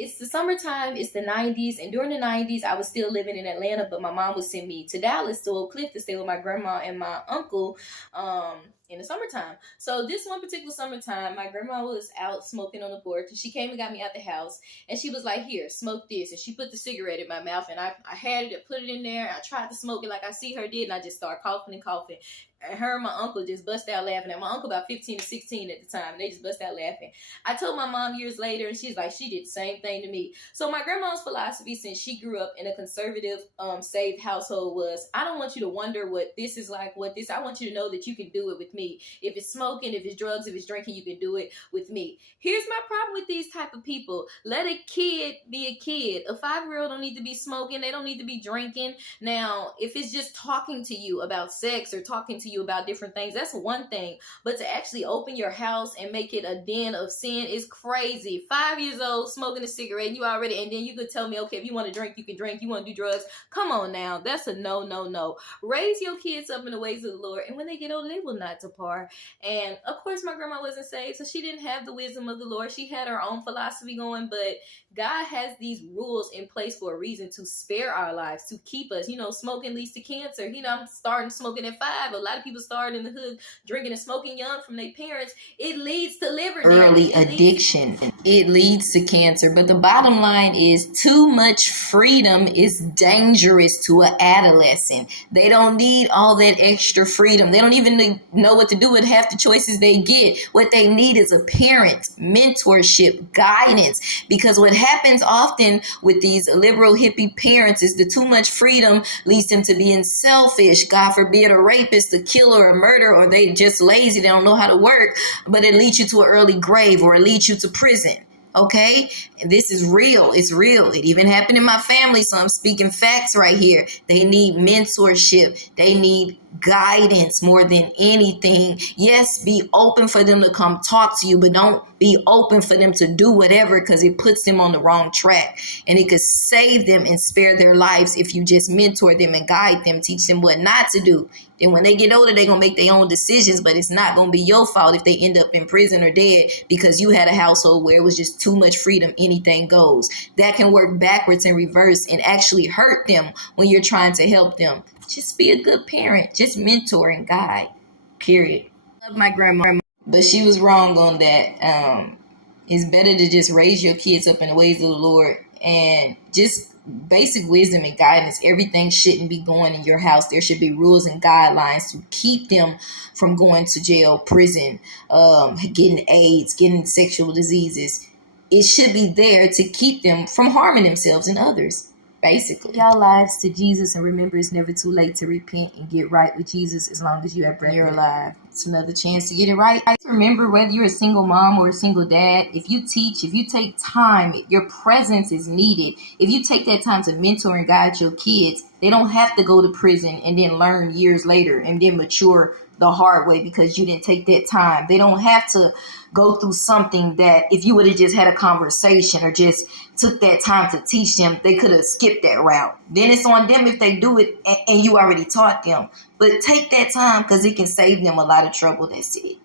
it's the summertime, it's the 90s, and during the 90s, I was still living in Atlanta, but my mom would send me to Dallas to Oak Cliff to stay with my grandma and my uncle in the summertime. So this one particular summertime, my grandma was out smoking on the porch, and she came and got me out the house, and she was like, here, smoke this. And she put the cigarette in my mouth, and I had it and put it in there, and I tried to smoke it like I see her did, and I just started coughing and coughing. And her and my uncle just bust out laughing. And my uncle about 15 or 16 at the time. And they just bust out laughing. I told my mom years later, and she's like, she did the same thing to me. So my grandma's philosophy, since she grew up in a conservative, saved household, was, I don't want you to wonder what this is like, I want you to know that you can do it with me. If it's smoking, if it's drugs, if it's drinking, you can do it with me. Here's my problem with these type of people. Let a kid be a kid. A 5-year-old don't need to be smoking. They don't need to be drinking. Now, if it's just talking to you about sex or talking to you about different things, that's one thing. But to actually open your house and make it a den of sin is crazy. 5 years old, smoking a cigarette, and then you could tell me, okay, if you want to drink, you can drink. You want to do drugs? Come on now. That's a no, no, no. Raise your kids up in the ways of the Lord, and when they get older, they will not depart. And of course, my grandma wasn't saved, so she didn't have the wisdom of the Lord. She had her own philosophy going, but God has these rules in place for a reason, to spare our lives, to keep us. Smoking leads to cancer. I'm starting smoking at 5. A lot of people start in the hood drinking and smoking young from their parents. It leads to liver damage. Early addiction. It leads to cancer. But the bottom line is, too much freedom is dangerous to an adolescent. They don't need all that extra freedom. They don't even know what to do with half the choices they get. What they need is a parent, mentorship, guidance. Because what happens often with these liberal hippie parents is the too much freedom leads them to being selfish. God forbid, a rapist, a killer, a murderer, or they just lazy. They don't know how to work, but it leads you to an early grave, or it leads you to prison. Okay, and this is real. It's real. It even happened in my family, so I'm speaking facts right here. They need mentorship. They need guidance more than anything. Yes, be open for them to come talk to you, but don't be open for them to do whatever, because it puts them on the wrong track, and it could save them and spare their lives if you just mentor them and guide them, teach them what not to do. Then when they get older, they're going to make their own decisions, but it's not going to be your fault if they end up in prison or dead because you had a household where it was just too much freedom. Anything goes. That can work backwards and reverse and actually hurt them when you're trying to help them. Just be a good parent. Just mentor and guide. Period. Love my grandma, but she was wrong on that. It's better to just raise your kids up in the ways of the Lord, and just basic wisdom and guidance. Everything shouldn't be going in your house. There should be rules and guidelines to keep them from going to jail, prison, getting AIDS, getting sexual diseases. It should be there to keep them from harming themselves and others. Basically, y'all lives to Jesus, and remember, it's never too late to repent and get right with Jesus as long as you have breath. You're alive. It's another chance to get it right. Remember, whether you're a single mom or a single dad, if you teach, if you take time, your presence is needed. If you take that time to mentor and guide your kids, they don't have to go to prison and then learn years later and then mature the hard way because you didn't take that time. They don't have to go through something that if you would have just had a conversation or just took that time to teach them, they could have skipped that route. Then it's on them if they do it and you already taught them. But take that time because it can save them a lot of trouble. That's it.